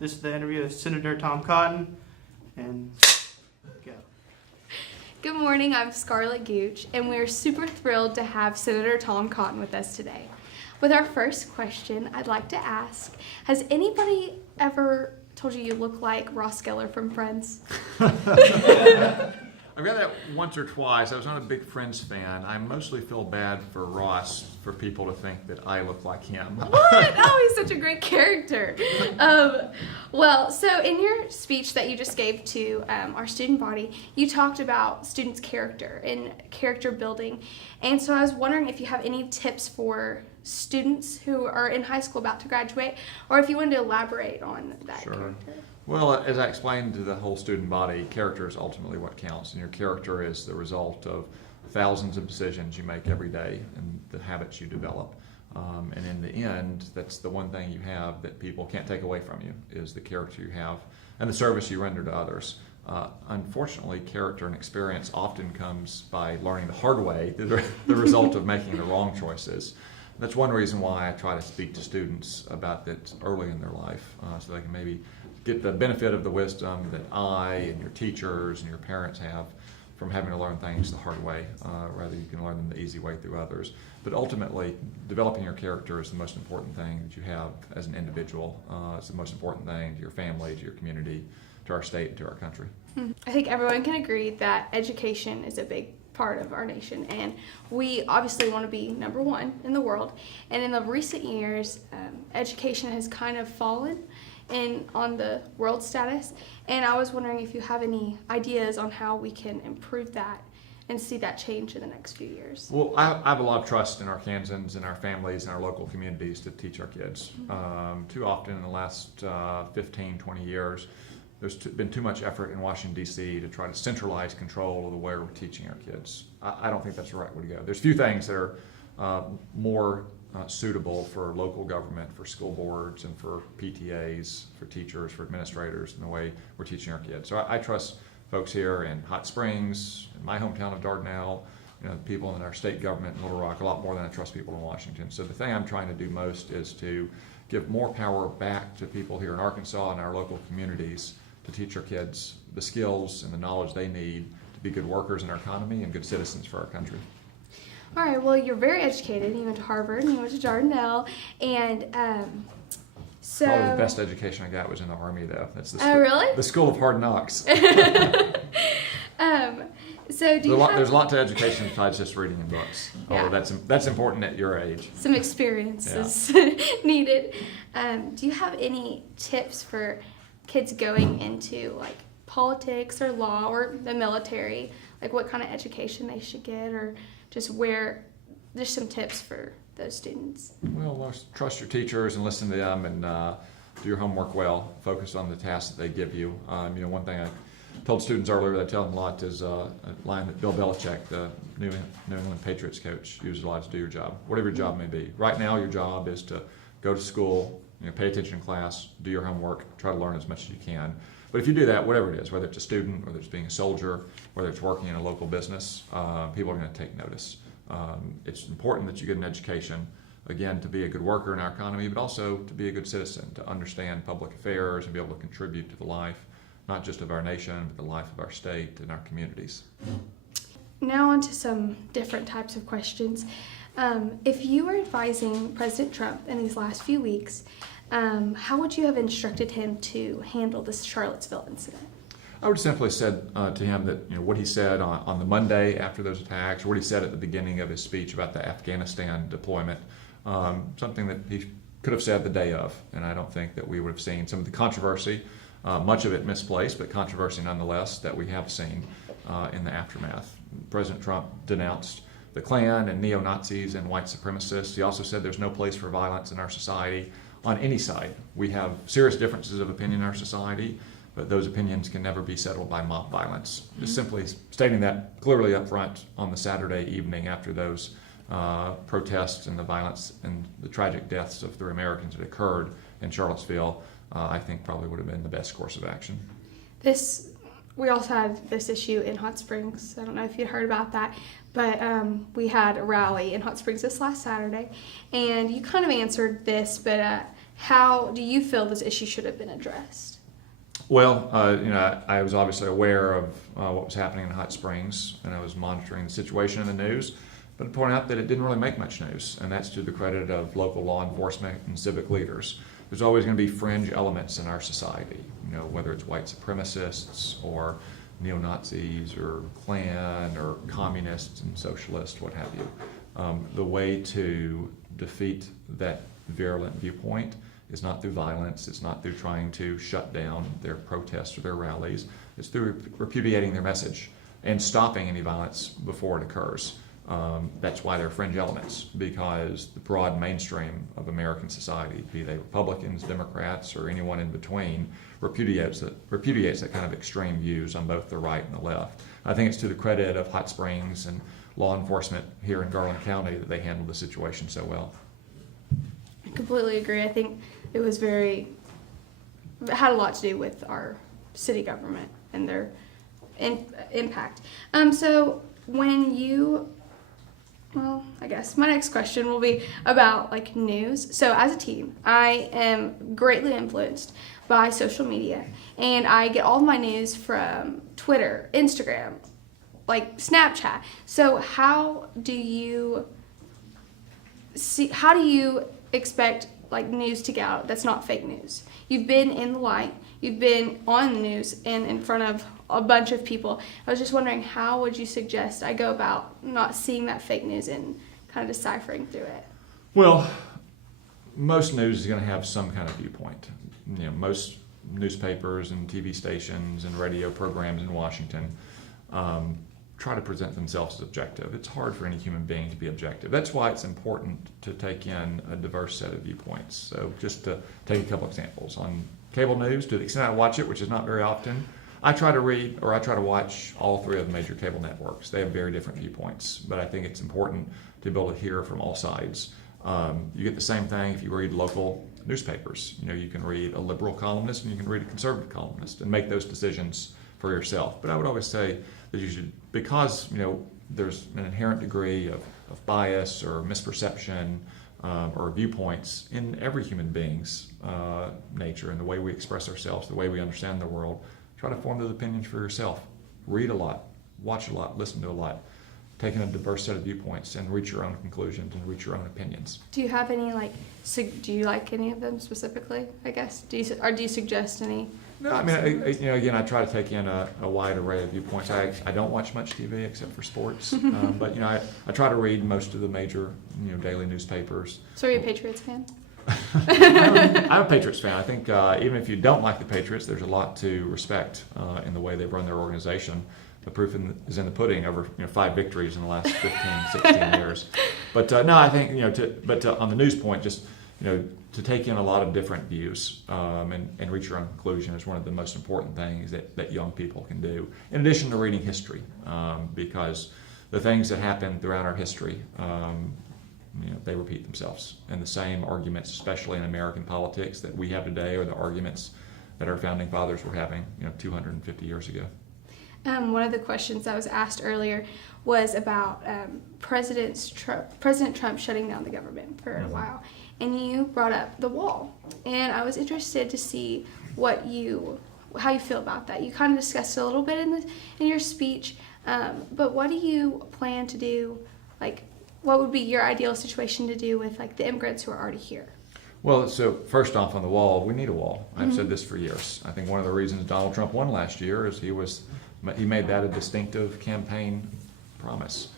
This is the interview with Senator Tom Cotton, and go. Good morning, I'm Scarlett Gooch, and we're super thrilled to have Senator Tom Cotton with us today. With our first question, I'd like to ask, has anybody ever told you look like Ross Geller from Friends? I've got that once or twice. I was not a big Friends fan. I mostly feel bad for Ross for people to think that I look like him. What? Oh, he's such a great character. Well, so in your speech that you just gave to our student body, you talked about students' character and character building. And so I was wondering if you have any tips for students who are in high school about to graduate, or if you wanted to elaborate on that character. Well, as I explained to the whole student body, character is ultimately what counts, and your character is the result of thousands of decisions you make every day and the habits you develop. And in the end, that's the one thing you have that people can't take away from you, is the character you have and the service you render to others. Unfortunately, character and experience often comes by learning the hard way, the result of making the wrong choices. That's one reason why I try to speak to students about that early in their life, so they can maybe get the benefit of the wisdom that I and your teachers and your parents have from having to learn things the hard way, rather you can learn them the easy way through others. But ultimately, developing your character is the most important thing that you have as an individual. It's the most important thing to your family, to your community, to our state, and to our country. I think everyone can agree that education is a big part of our nation, and we obviously want to be number one in the world. And in the recent years, education has kind of fallen on the world status, and I was wondering if you have any ideas on how we can improve that and see that change in the next few years. Well, I have a lot of trust in our Kansans and our families and our local communities to teach our kids. Too often in the last 15, 20 years, there's been too much effort in Washington, D.C. to try to centralize control of the way we're teaching our kids. I don't think that's the right way to go. There's few things that are more suitable for local government, for school boards, and for PTAs, for teachers, for administrators, in the way we're teaching our kids. So I trust folks here in Hot Springs, in my hometown of Dardanelle, people in our state government in Little Rock, a lot more than I trust people in Washington. So the thing I'm trying to do most is to give more power back to people here in Arkansas and our local communities to teach our kids the skills and the knowledge they need to be good workers in our economy and good citizens for our country. All right, well, you're very educated. You went to Harvard and you went to Dardanelle, and so... Probably the best education I got was in the Army, though. That's the really? The School of Hard Knocks. So do you have... There's a lot to education besides just reading in books. Yeah. Although that's important at your age. Some experience is needed. Do you have any tips for kids going into like politics or law or the military, like what kind of education they should get, or just where there's some tips for those students? Well, trust your teachers and listen to them, and do your homework well. Focus on the tasks that they give you. One thing I told students earlier that I tell them a lot is a line that Bill Belichick, the New England Patriots coach, uses a lot to do your job, whatever your job may be. Right now, your job is to go to school, pay attention in class, do your homework, try to learn as much as you can. But if you do that, whatever it is, whether it's a student, whether it's being a soldier, whether it's working in a local business, people are going to take notice. It's important that you get an education, again, to be a good worker in our economy, but also to be a good citizen, to understand public affairs and be able to contribute to the life, not just of our nation, but the life of our state and our communities. Now on to some different types of questions. If you were advising President Trump in these last few weeks, how would you have instructed him to handle this Charlottesville incident? I would simply said to him that what he said on the Monday after those attacks, or what he said at the beginning of his speech about the Afghanistan deployment, something that he could have said the day of, and I don't think that we would have seen some of the controversy, much of it misplaced, but controversy nonetheless, that we have seen in the aftermath. President Trump denounced the Klan and neo-Nazis and white supremacists. He also said there's no place for violence in our society on any side. We have serious differences of opinion in our society, but those opinions can never be settled by mob violence. Just simply stating that clearly up front on the Saturday evening after those protests and the violence and the tragic deaths of the Americans that occurred in Charlottesville, I think probably would have been the best course of action. We also had this issue in Hot Springs. I don't know if you heard about that, but we had a rally in Hot Springs this last Saturday, and you kind of answered this, but how do you feel this issue should have been addressed? Well, I was obviously aware of what was happening in Hot Springs, and I was monitoring the situation in the news, but I'd point out that it didn't really make much news, and that's to the credit of local law enforcement and civic leaders. There's always going to be fringe elements in our society, whether it's white supremacists or neo-Nazis or Klan or communists and socialists, what have you. The way to defeat that virulent viewpoint is not through violence, it's not through trying to shut down their protests or their rallies, it's through repudiating their message and stopping any violence before it occurs. That's why they're fringe elements, because the broad mainstream of American society, be they Republicans, Democrats, or anyone in between, repudiates that kind of extreme views on both the right and the left. I think it's to the credit of Hot Springs and law enforcement here in Garland County that they handled the situation so well. I completely agree. I think it was it had a lot to do with our city government and their impact. So when well, I guess my next question will be about like news. So as a teen, I am greatly influenced by social media, and I get all of my news from Twitter, Instagram, like Snapchat. So how do you expect like news to get out that's not fake news? You've been in the light, you've been on the news and in front of a bunch of people. I was just wondering, how would you suggest I go about not seeing that fake news and kind of deciphering through it? Well, most news is going to have some kind of viewpoint. Most newspapers and TV stations and radio programs in Washington try to present themselves as objective. It's hard for any human being to be objective. That's why it's important to take in a diverse set of viewpoints. So just to take a couple examples. On cable news, to the extent I watch it, which is not very often, I try to watch all three of the major cable networks. They have very different viewpoints, but I think it's important to be able to hear from all sides. You get the same thing if you read local newspapers. You can read a liberal columnist and you can read a conservative columnist and make those decisions for yourself. But I would always say that you should, because there's an inherent degree of bias or misperception or viewpoints in every human being's nature and the way we express ourselves, the way we understand the world. Try to form those opinions for yourself. Read a lot, watch a lot, listen to a lot, take in a diverse set of viewpoints and reach your own conclusions and reach your own opinions. Do you have any do you like any of them specifically, I guess? Do you suggest any? No, I mean, again, I try to take in a wide array of viewpoints. I don't watch much TV except for sports, but I try to read most of the major daily newspapers. So are you a Patriots fan? I'm a Patriots fan. I think even if you don't like the Patriots, there's a lot to respect in the way they've run their organization. The proof is in the pudding over 5 victories in the last 15, 16 years. But no, I think on the news point, just to take in a lot of different views and reach your own conclusion is one of the most important things that young people can do. In addition to reading history, because the things that happen throughout our history, they repeat themselves. And the same arguments, especially in American politics, that we have today are the arguments that our founding fathers were having 250 years ago. One of the questions I was asked earlier was about President Trump shutting down the government for a while. And you brought up the wall. And I was interested to see how you feel about that. You kind of discussed it a little bit in your speech. But what do you plan to do? What would be your ideal situation to do with the immigrants who are already here? Well, so first off on the wall, we need a wall. I've said this for years. I think one of the reasons Donald Trump won last year is he made that a distinctive campaign promise.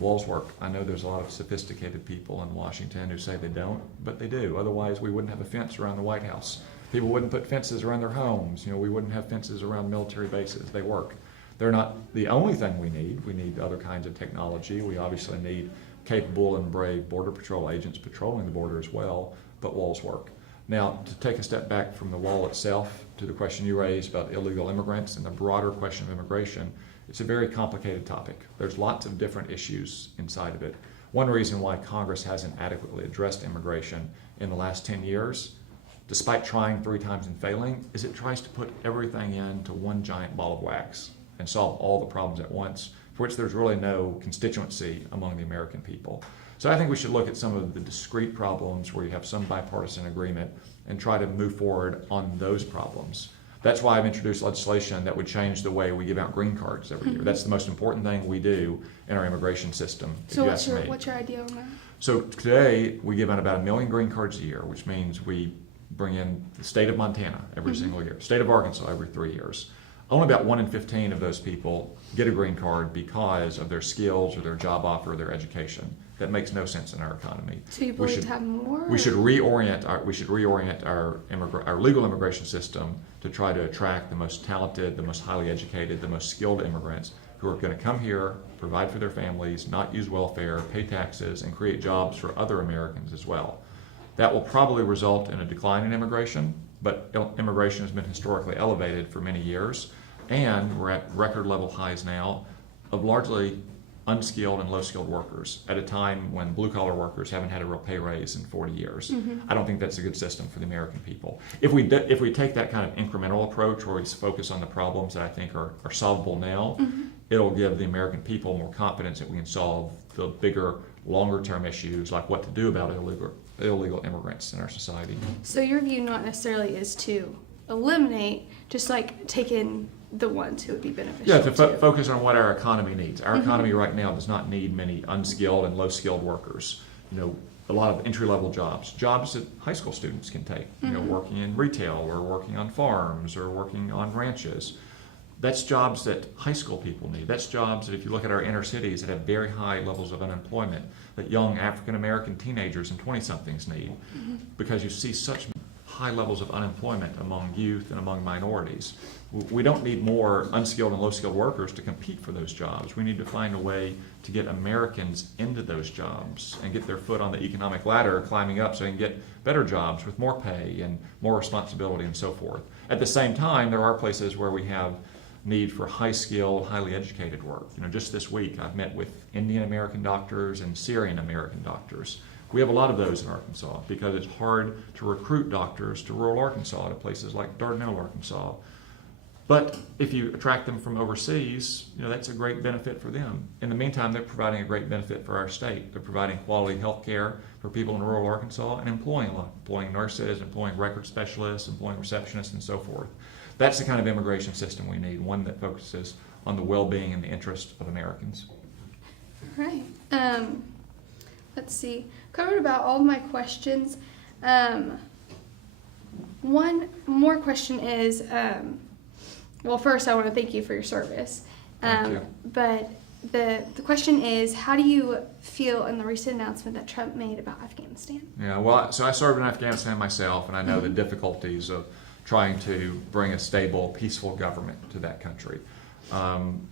Walls work. I know there's a lot of sophisticated people in Washington who say they don't, but they do. Otherwise, we wouldn't have a fence around the White House. People wouldn't put fences around their homes. We wouldn't have fences around military bases. They work. They're not the only thing we need. We need other kinds of technology. We obviously need capable and brave Border Patrol agents patrolling the border as well, but walls work. Now, to take a step back from the wall itself to the question you raised about illegal immigrants and the broader question of immigration, it's a very complicated topic. There's lots of different issues inside of it. One reason why Congress hasn't adequately addressed immigration in the last 10 years, despite trying 3 times and failing, is it tries to put everything into one giant ball of wax and solve all the problems at once, for which there's really no constituency among the American people. So I think we should look at some of the discrete problems where you have some bipartisan agreement and try to move forward on those problems. That's why I've introduced legislation that would change the way we give out green cards every year. That's the most important thing we do in our immigration system. So what's your idea on that? So today we give out about 1 million green cards a year, which means we bring in the state of Montana every single year, state of Arkansas every 3 years. Only about 1 in 15 of those people get a green card because of their skills or their job offer or their education. That makes no sense in our economy. So you believe to have more? We should reorient our legal immigration system to try to attract the most talented, the most highly educated, the most skilled immigrants who are going to come here, provide for their families, not use welfare, pay taxes, and create jobs for other Americans as well. That will probably result in a decline in immigration, but immigration has been historically elevated for many years, and we're at record level highs now of largely unskilled and low-skilled workers at a time when blue-collar workers haven't had a real pay raise in 40 years. I don't think that's a good system for the American people. If we take that kind of incremental approach where we focus on the problems that I think are solvable now, it'll give the American people more confidence that we can solve the bigger, longer-term issues like what to do about illegal immigrants in our society. So your view not necessarily is to eliminate, just like taking the ones who would be beneficial. Yeah, to focus on what our economy needs. Our economy right now does not need many unskilled and low-skilled workers. A lot of entry-level jobs that high school students can take. Working in retail or working on farms or working on ranches. That's jobs that high school people need. That's jobs that, if you look at our inner cities, that have very high levels of unemployment, that young African-American teenagers and 20-somethings need, because you see such high levels of unemployment among youth and among minorities. We don't need more unskilled and low-skilled workers to compete for those jobs. We need to find a way to get Americans into those jobs and get their foot on the economic ladder, climbing up so they can get better jobs with more pay and more responsibility and so forth. At the same time, there are places where we have need for high-skilled, highly educated work. Just this week I've met with Indian American doctors and Syrian American doctors. We have a lot of those in Arkansas because it's hard to recruit doctors to rural Arkansas, to places like Dardanelle, Arkansas. But if you attract them from overseas, that's a great benefit for them. In the meantime, they're providing a great benefit for our state. They're providing quality health care for people in rural Arkansas and employing nurses, employing record specialists, employing receptionists, and so forth. That's the kind of immigration system we need, one that focuses on the well-being and the interest of Americans. All right. Let's see. Covered about all of my questions. One more question is, well, first I want to thank you for your service. Thank you. But the question is, how do you feel in the recent announcement that Trump made about Afghanistan? Yeah, well, so I served in Afghanistan myself, and I know the difficulties of trying to bring a stable, peaceful government to that country.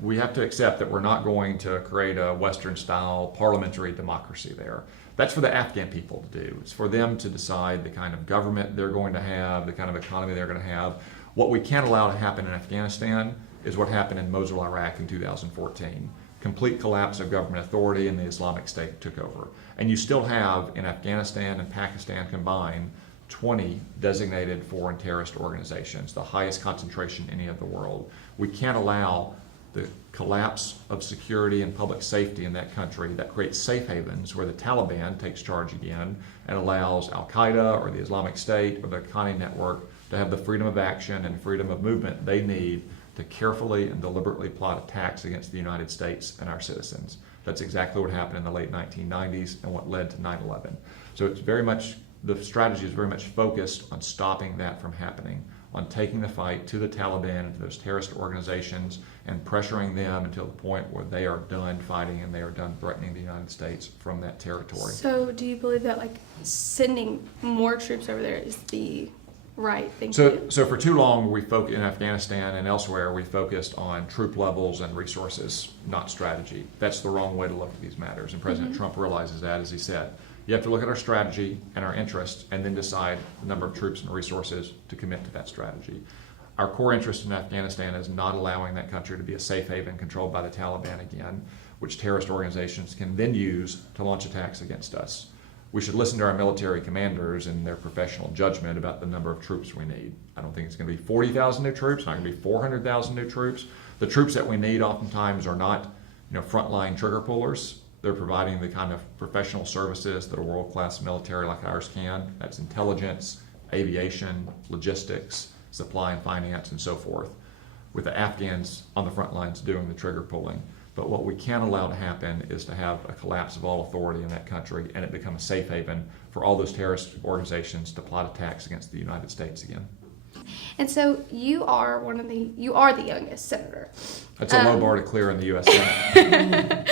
We have to accept that we're not going to create a Western-style parliamentary democracy there. That's for the Afghan people to do. It's for them to decide the kind of government they're going to have, the kind of economy they're going to have. What we can't allow to happen in Afghanistan is what happened in Mosul, Iraq in 2014. Complete collapse of government authority, and the Islamic State took over. And you still have, in Afghanistan and Pakistan combined, 20 designated foreign terrorist organizations, the highest concentration in any of the world. We can't allow the collapse of security and public safety in that country that creates safe havens where the Taliban takes charge again and allows Al-Qaeda or the Islamic State or the Haqqani network to have the freedom of action and freedom of movement they need to carefully and deliberately plot attacks against the United States and our citizens. That's exactly what happened in the late 1990s and what led to 9/11. So it's very much, the strategy is very much focused on stopping that from happening, on taking the fight to the Taliban and to those terrorist organizations and pressuring them until the point where they are done fighting and they are done threatening the United States from that territory. So do you believe that sending more troops over there is the right thing to do? So for too long, in Afghanistan and elsewhere, we focused on troop levels and resources, not strategy. That's the wrong way to look at these matters, and President Trump realizes that, as he said. You have to look at our strategy and our interests and then decide the number of troops and resources to commit to that strategy. Our core interest in Afghanistan is not allowing that country to be a safe haven controlled by the Taliban again, which terrorist organizations can then use to launch attacks against us. We should listen to our military commanders and their professional judgment about the number of troops we need. I don't think it's going to be 40,000 new troops, not going to be 400,000 new troops. The troops that we need oftentimes are not, frontline trigger pullers. They're providing the kind of professional services that a world-class military like ours can. That's intelligence, aviation, logistics, supply and finance, and so forth, with the Afghans on the front lines doing the trigger pulling. But what we can't allow to happen is to have a collapse of all authority in that country and it become a safe haven for all those terrorist organizations to plot attacks against the United States again. And so you are the youngest senator. That's a low bar to clear in the U.S. Senate.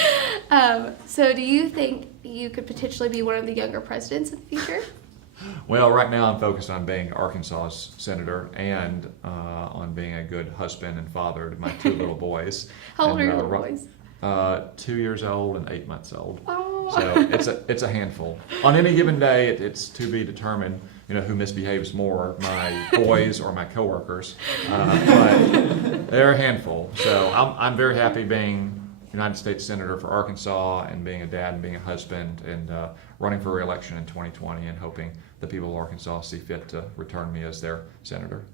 So do you think you could potentially be one of the younger presidents in the future? Well, right now I'm focused on being Arkansas's senator and on being a good husband and father to my 2 little boys. How old are And, your little boys? 2 years old and 8 months old. Oh. So it's a handful. On any given day, it's to be determined, who misbehaves more, my boys or my coworkers. But they're a handful. So I'm very happy being United States Senator for Arkansas and being a dad and being a husband and running for re-election in 2020 and hoping the people of Arkansas see fit to return me as their senator.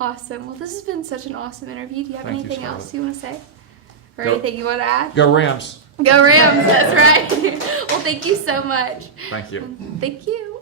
Awesome. Well, this has been such an awesome interview. Do you have Thank you, anything Scarlett. else you want to say? Or Go- anything you want to add? Go Rams! Go Rams, that's right. Well, thank you so much. Thank you. Thank you.